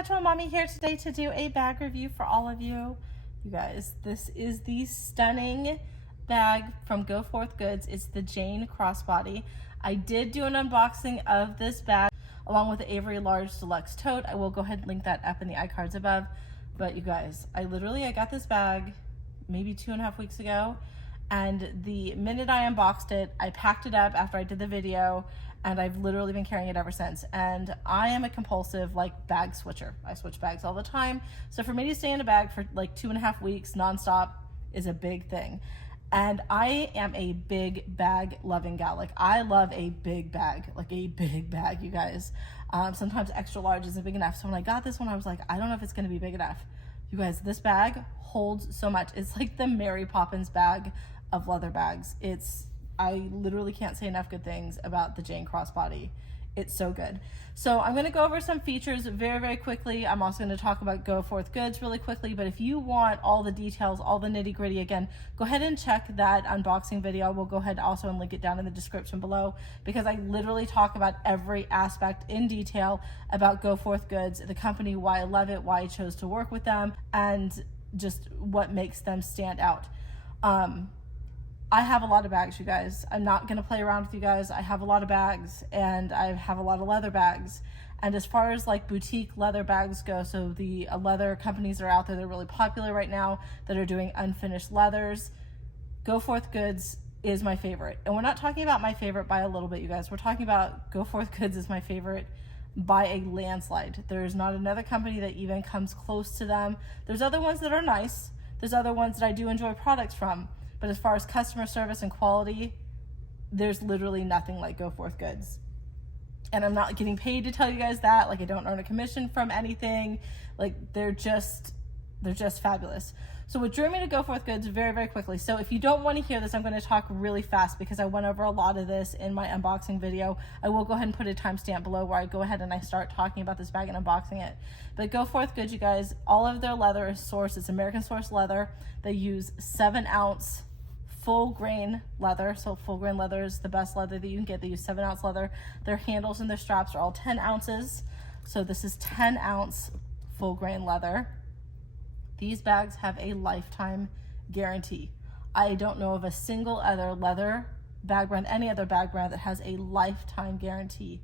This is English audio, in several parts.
Perpetual Mommy here today to do a bag review for all of you. You guys, this is the stunning bag from Go Forth Goods. It's the Jane Crossbody. I did do an unboxing of this bag along with the Avery Large Deluxe Tote. I will go ahead and link that up in the iCards above. But you guys, I got this bag maybe 2.5 weeks ago, and the minute I unboxed it, I packed it up after I did the video, and I've literally been carrying it ever since. And I am a compulsive bag switcher. I switch bags all the time. So for me to stay in a bag for 2.5 weeks nonstop is a big thing. And I am a big bag loving gal. I love a big bag, you guys. Sometimes extra large isn't big enough. So when I got this one, I was like, I don't know if it's gonna be big enough. You guys, this bag holds so much. It's like the Mary Poppins bag of leather bags. I literally can't say enough good things about the Jane Crossbody. It's so good. So I'm gonna go over some features very, very quickly. I'm also gonna talk about Go Forth Goods really quickly, but if you want all the details, all the nitty gritty, again, go ahead and check that unboxing video. We'll go ahead also and link it down in the description below, because I literally talk about every aspect in detail about Go Forth Goods, the company, why I love it, why I chose to work with them, and just what makes them stand out. I have a lot of bags, you guys. I'm not gonna play around with you guys. I have a lot of bags, and I have a lot of leather bags. And as far as boutique leather bags go, so the leather companies are out there, they're really popular right now, that are doing unfinished leathers. Go Forth Goods is my favorite. And we're not talking about my favorite by a little bit, you guys. We're talking about Go Forth Goods is my favorite by a landslide. There's not another company that even comes close to them. There's other ones that are nice. There's other ones that I do enjoy products from. But as far as customer service and quality, there's literally nothing like Go Forth Goods. And I'm not getting paid to tell you guys that. I don't earn a commission from anything. They're just fabulous. So what drew me to Go Forth Goods very, very quickly. So if you don't want to hear this, I'm going to talk really fast because I went over a lot of this in my unboxing video. I will go ahead and put a timestamp below where I go ahead and I start talking about this bag and unboxing it. But Go Forth Goods, you guys, all of their leather is sourced. It's American sourced leather. They use 7-ounce full grain leather. So full grain leather is the best leather that you can get. They use 7-ounce leather. Their handles and their straps are all 10 ounces. So this is 10-ounce full grain leather. These bags have a lifetime guarantee. I don't know of a single other leather bag brand, any other bag brand that has a lifetime guarantee.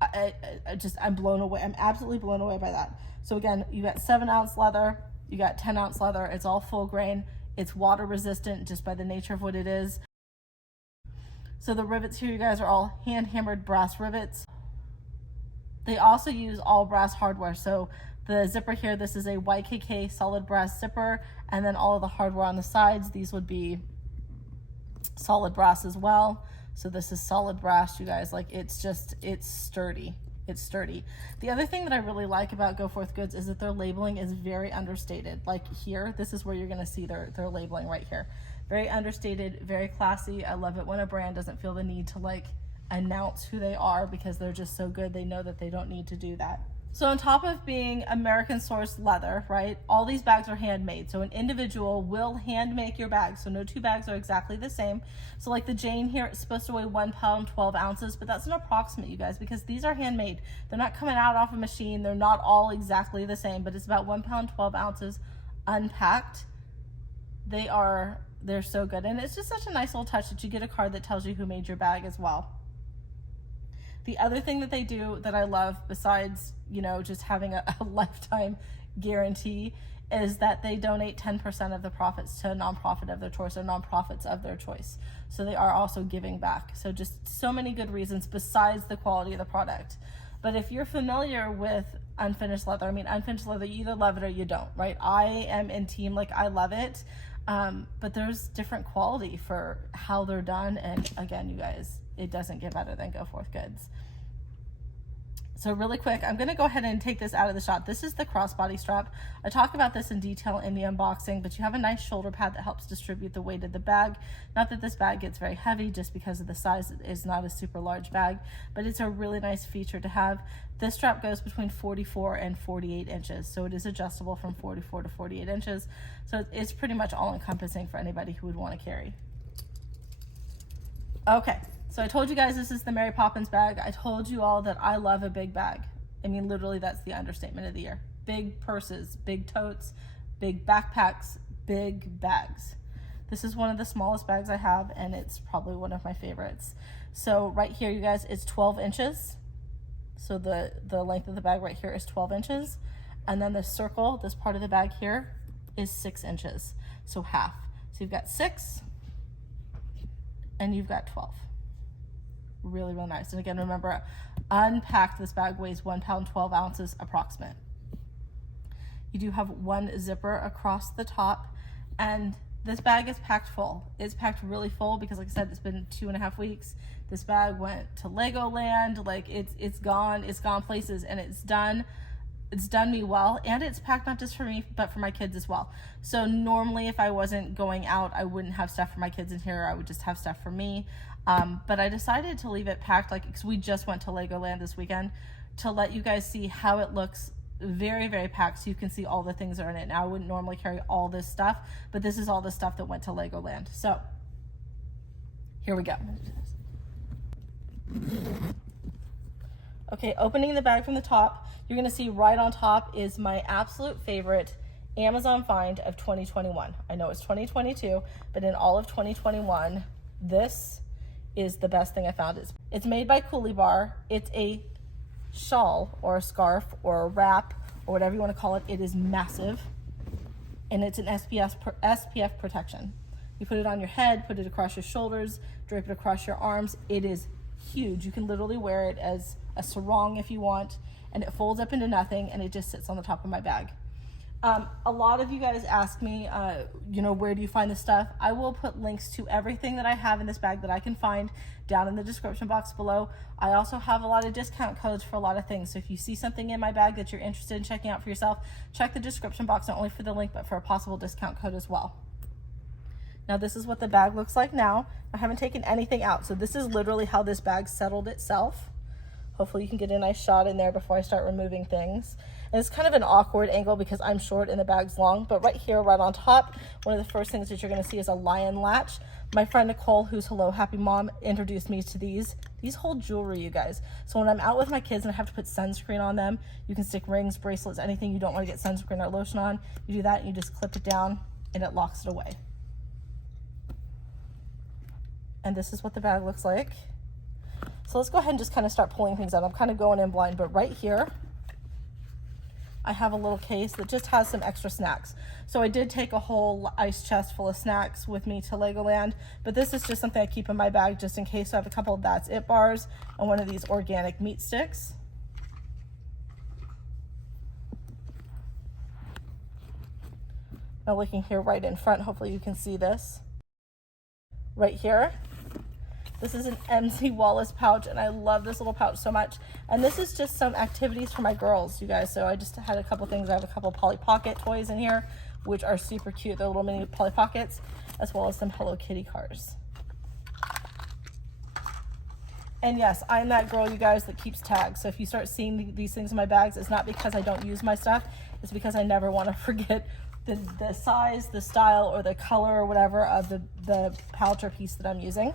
I'm blown away. I'm absolutely blown away by that. So again, you got 7-ounce leather, you got 10-ounce leather. It's all full grain. It's water resistant just by the nature of what it is. So the rivets here, you guys, are all hand hammered brass rivets. They also use all brass hardware. So the zipper here, this is a YKK solid brass zipper, and then all of the hardware on the sides, these would be solid brass as well. So this is solid brass, you guys. It's sturdy. It's sturdy. The other thing that I really like about Go Forth Goods is that their labeling is very understated. Here, this is where you're gonna see their labeling right here. Very understated, very classy. I love it when a brand doesn't feel the need to announce who they are because they're just so good. They know that they don't need to do that. So on top of being American sourced leather, right, all these bags are handmade. So an individual will hand make your bag. So no two bags are exactly the same. So the Jane here, it's supposed to weigh 1 pound, 12 ounces, but that's an approximate, you guys, because these are handmade. They're not coming out off a machine. They're not all exactly the same, but it's about 1 pound, 12 ounces unpacked. They're so good. And it's just such a nice little touch that you get a card that tells you who made your bag as well. The other thing that they do that I love, besides, just having a lifetime guarantee, is that they donate 10% of the profits to a nonprofit of their choice or nonprofits of their choice. So they are also giving back. So just so many good reasons besides the quality of the product. But if you're familiar with unfinished leather, unfinished leather, you either love it or you don't, right? I am in team, I love it. But there's different quality for how they're done. And again, you guys, it doesn't get better than Go Forth Goods. So really quick, I'm gonna go ahead and take this out of the shot. This is the crossbody strap. I talk about this in detail in the unboxing, but you have a nice shoulder pad that helps distribute the weight of the bag. Not that this bag gets very heavy just because of the size. It is not a super large bag, but it's a really nice feature to have. This strap goes between 44 and 48 inches. So it is adjustable from 44 to 48 inches. So it's pretty much all encompassing for anybody who would want to carry. Okay. So I told you guys this is the Mary Poppins bag. I told you all that I love a big bag. I mean, literally that's the understatement of the year. Big purses, big totes, big backpacks, big bags. This is one of the smallest bags I have, and it's probably one of my favorites. So right here, you guys, it's 12 inches. So the length of the bag right here is 12 inches. And then the circle, this part of the bag here, is 6 inches. So half. So you've got 6 and you've got 12. Really, really nice. And again, remember, unpacked, this bag weighs 1 pound, 12 ounces approximate. You do have one zipper across the top, and this bag is packed full. It's packed really full because, like I said, it's been 2.5 weeks. This bag went to Legoland. Like it's gone places, and it's done me well. And it's packed not just for me, but for my kids as well. So normally if I wasn't going out, I wouldn't have stuff for my kids in here. I would just have stuff for me. But I decided to leave it packed, like, because we just went to Legoland this weekend, to let you guys see how it looks. Very, very packed, so you can see all the things that are in it. Now, I wouldn't normally carry all this stuff, but this is all the stuff that went to Legoland. So here we go. Okay, opening the bag from the top, you're gonna see right on top is my absolute favorite Amazon find of 2021. I know it's 2022, but in all of 2021, this is the best thing I found. It's made by Coolie Bar. It's a shawl or a scarf or a wrap or whatever you want to call it. It is massive, and it's an SPF protection. You put it on your head, put it across your shoulders, drape it across your arms. It is huge. You can literally wear it as a sarong if you want, and it folds up into nothing, and it just sits on the top of my bag. A lot of you guys ask me, you know, where do you find this stuff? I will put links to everything that I have in this bag that I can find down in the description box below. I also have a lot of discount codes for a lot of things. So if you see something in my bag that you're interested in checking out for yourself, check the description box, not only for the link, but for a possible discount code as well. Now this is what the bag looks like now. I haven't taken anything out. So this is literally how this bag settled itself. Hopefully you can get a nice shot in there before I start removing things. And it's kind of an awkward angle because I'm short and the bag's long, but right here, right on top, one of the first things that you're gonna see is a lion latch. My friend Nicole, who's Hello Happy Mom, introduced me to these. These hold jewelry, you guys. So when I'm out with my kids and I have to put sunscreen on them, you can stick rings, bracelets, anything you don't wanna get sunscreen or lotion on. You do that and you just clip it down and it locks it away. And this is what the bag looks like. So let's go ahead and just kind of start pulling things out. I'm kind of going in blind, but right here, I have a little case that just has some extra snacks. So I did take a whole ice chest full of snacks with me to Legoland, but this is just something I keep in my bag just in case. So I have a couple of That's It bars and one of these organic meat sticks. Now looking here right in front, hopefully you can see this. Right here, this is an MC Wallace pouch, and I love this little pouch so much. And this is just some activities for my girls, you guys. So I just had a couple things. I have a couple Polly Pocket toys in here, which are super cute. They're little mini Polly Pockets, as well as some Hello Kitty cars. And yes, I'm that girl, you guys, that keeps tags. So if you start seeing these things in my bags, it's not because I don't use my stuff. It's because I never want to forget the size, the style, or the color or whatever of the pouch or piece that I'm using.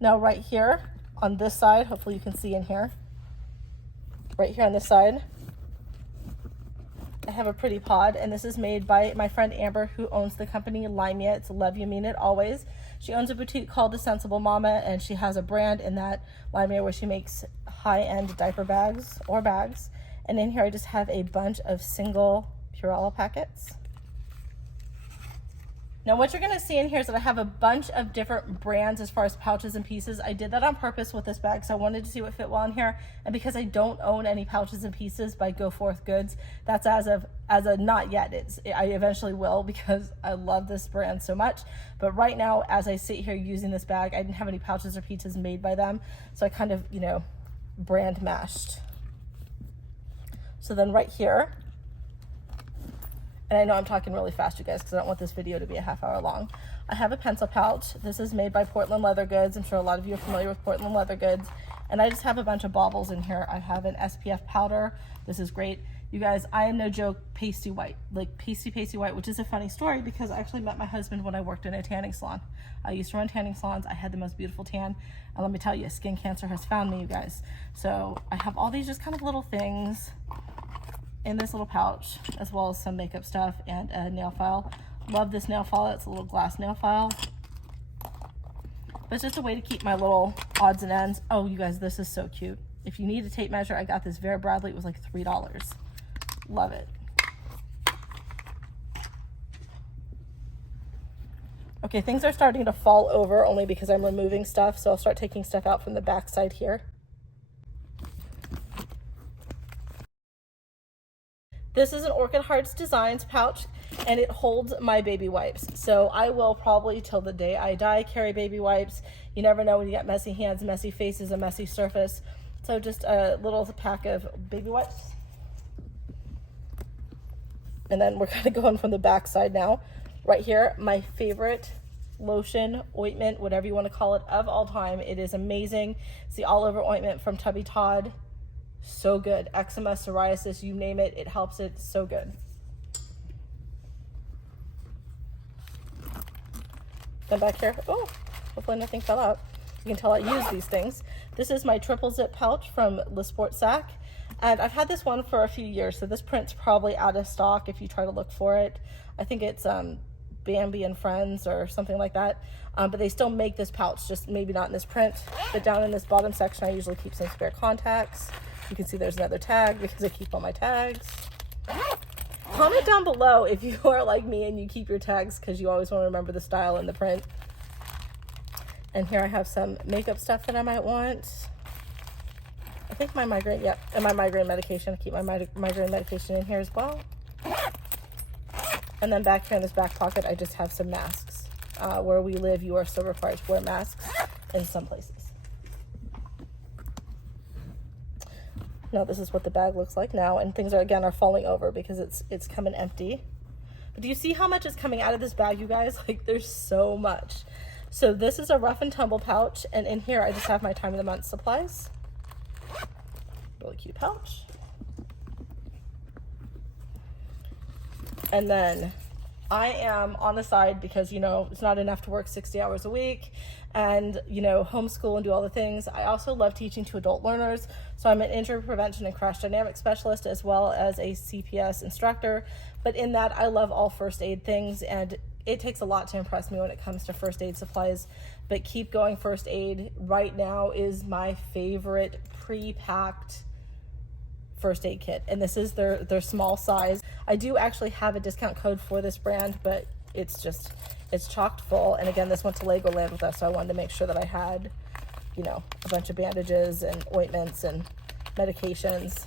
Now right here on this side, hopefully you can see in here, right here on this side, I have a pretty pod, and this is made by my friend Amber, who owns the company Limea. It's Love You Mean It Always. She owns a boutique called The Sensible Mama, and she has a brand in that Limea where she makes high-end diaper bags or bags. And in here I just have a bunch of single Purella packets. Now what you're gonna see in here is that I have a bunch of different brands as far as pouches and pieces. I did that on purpose with this bag, so I wanted to see what fit well in here. And because I don't own any pouches and pieces by Go Forth Goods, that's as of not yet. I eventually will because I love this brand so much. But right now, as I sit here using this bag, I didn't have any pouches or pieces made by them. So I kind of, you know, brand mashed. So then right here, and I know I'm talking really fast, you guys, because I don't want this video to be a half-hour long. I have a pencil pouch. This is made by Portland Leather Goods. I'm sure a lot of you are familiar with Portland Leather Goods. And I just have a bunch of baubles in here. I have an SPF powder. This is great. You guys, I am no joke, pasty white, like pasty white, which is a funny story because I actually met my husband when I worked in a tanning salon. I used to run tanning salons. I had the most beautiful tan. And let me tell you, skin cancer has found me, you guys. So I have all these just kind of little things in this little pouch, as well as some makeup stuff and a nail file. Love this nail file. It's a little glass nail file. But it's just a way to keep my little odds and ends. Oh, you guys, this is so cute. If you need a tape measure, I got this Vera Bradley. It was like $3. Love it. Okay, things are starting to fall over only because I'm removing stuff, so I'll start taking stuff out from the back side here. This is an Orchid Hearts Designs pouch, and it holds my baby wipes. So I will probably, till the day I die, carry baby wipes. You never know when you get messy hands, messy faces, a messy surface. So just a little pack of baby wipes. And then we're kind of going from the back side now. Right here, my favorite lotion, ointment, whatever you want to call it, of all time. It is amazing. It's the all over ointment from Tubby Todd. So good. Eczema, psoriasis, you name it, it helps it. So good. Then back here, oh, hopefully nothing fell out. You can tell I use these things. This is my triple zip pouch from Le Sport Sac. And I've had this one for a few years, so this print's probably out of stock if you try to look for it. I think it's Bambi and Friends or something like that. But they still make this pouch, just maybe not in this print. But down in this bottom section, I usually keep some spare contacts. You can see there's another tag because I keep all my tags. Comment down below if you are like me and you keep your tags because you always want to remember the style in the print. And here I have some makeup stuff that I might want. I think my migraine, yep, and my migraine medication. I keep my migraine medication in here as well. And then back here in this back pocket, I just have some masks. Where we live, you are still required to wear masks in some places. Now this is what the bag looks like now, and things are again falling over because it's coming empty. But do you see how much is coming out of this bag, you guys? Like, there's so much. So this is a rough and tumble pouch, and in here I just have my time of the month supplies. Really cute pouch. And then I am on the side because, you know, it's not enough to work 60 hours a week and, you know, homeschool and do all the things. I also love teaching to adult learners. So I'm an injury prevention and crash dynamics specialist as well as a CPS instructor. But in that, I love all first aid things, and it takes a lot to impress me when it comes to first aid supplies. But keep going first aid right now is my favorite pre-packed first aid kit, and this is their small size. I do actually have a discount code for this brand, but it's chocked full. And again, this went to Legoland with us, so I wanted to make sure that I had, you know, a bunch of bandages and ointments and medications.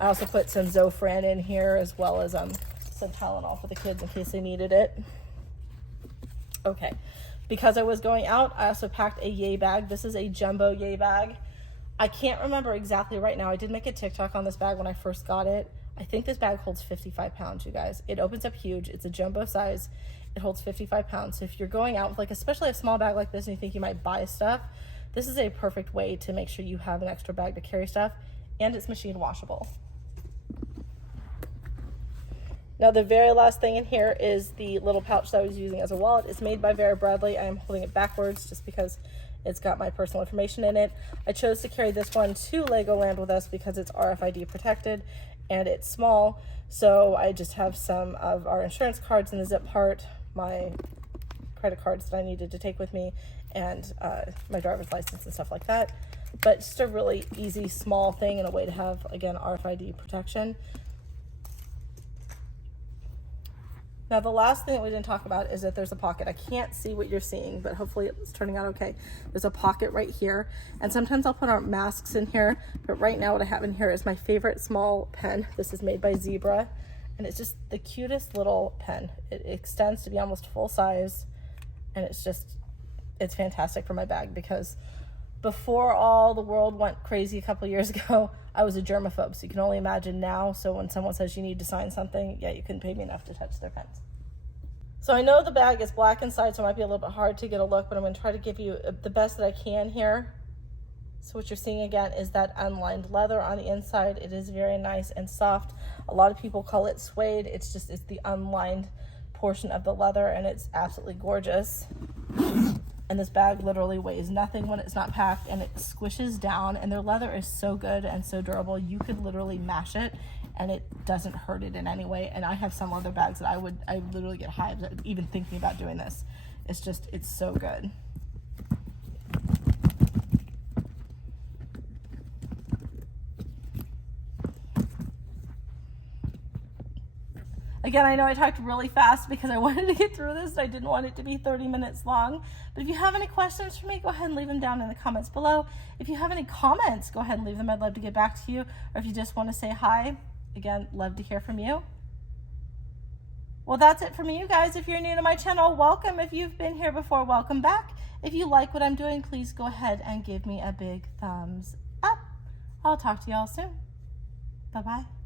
I also put some Zofran in here as well as some Tylenol for the kids in case they needed it. Okay, because I was going out, I also packed a yay bag. This is a jumbo yay bag. I can't remember exactly right now. I did make a TikTok on this bag when I first got it. I think this bag holds 55 pounds, you guys. It opens up huge. It's a jumbo size. It holds 55 pounds. So if you're going out with, like, especially a small bag like this and you think you might buy stuff, this is a perfect way to make sure you have an extra bag to carry stuff, and it's machine washable. Now the very last thing in here is the little pouch that I was using as a wallet. It's made by Vera Bradley. I am holding it backwards just because it's got my personal information in it. I chose to carry this one to Legoland with us because it's RFID protected and it's small. So I just have some of our insurance cards in the zip part, my credit cards that I needed to take with me, and my driver's license and stuff like that. But just a really easy, small thing and a way to have, again, RFID protection. Now, the last thing that we didn't talk about is that there's a pocket. I can't see what you're seeing, but hopefully it's turning out okay. There's a pocket right here, and sometimes I'll put our masks in here, but right now what I have in here is my favorite small pen. This is made by Zebra, and it's just the cutest little pen. It extends to be almost full size, and it's fantastic for my bag because before all the world went crazy a couple years ago, I was a germaphobe, so you can only imagine now. So when someone says you need to sign something, yeah, you couldn't pay me enough to touch their pens. So I know the bag is black inside, so it might be a little bit hard to get a look, but I'm going to try to give you the best that I can here. So what you're seeing again is that unlined leather on the inside. It is very nice and soft. A lot of people call it suede. It's the unlined portion of the leather, and it's absolutely gorgeous. And this bag literally weighs nothing when it's not packed, and it squishes down, and their leather is so good and so durable. You could literally mash it and it doesn't hurt it in any way. And I have some leather bags that I would literally get hives even thinking about doing this. It's so good. Again, I know I talked really fast because I wanted to get through this. I didn't want it to be 30 minutes long. But if you have any questions for me, go ahead and leave them down in the comments below. If you have any comments, go ahead and leave them. I'd love to get back to you. Or if you just want to say hi, again, love to hear from you. Well, that's it for me, you guys. If you're new to my channel, welcome. If you've been here before, welcome back. If you like what I'm doing, please go ahead and give me a big thumbs up. I'll talk to y'all soon. Bye-bye.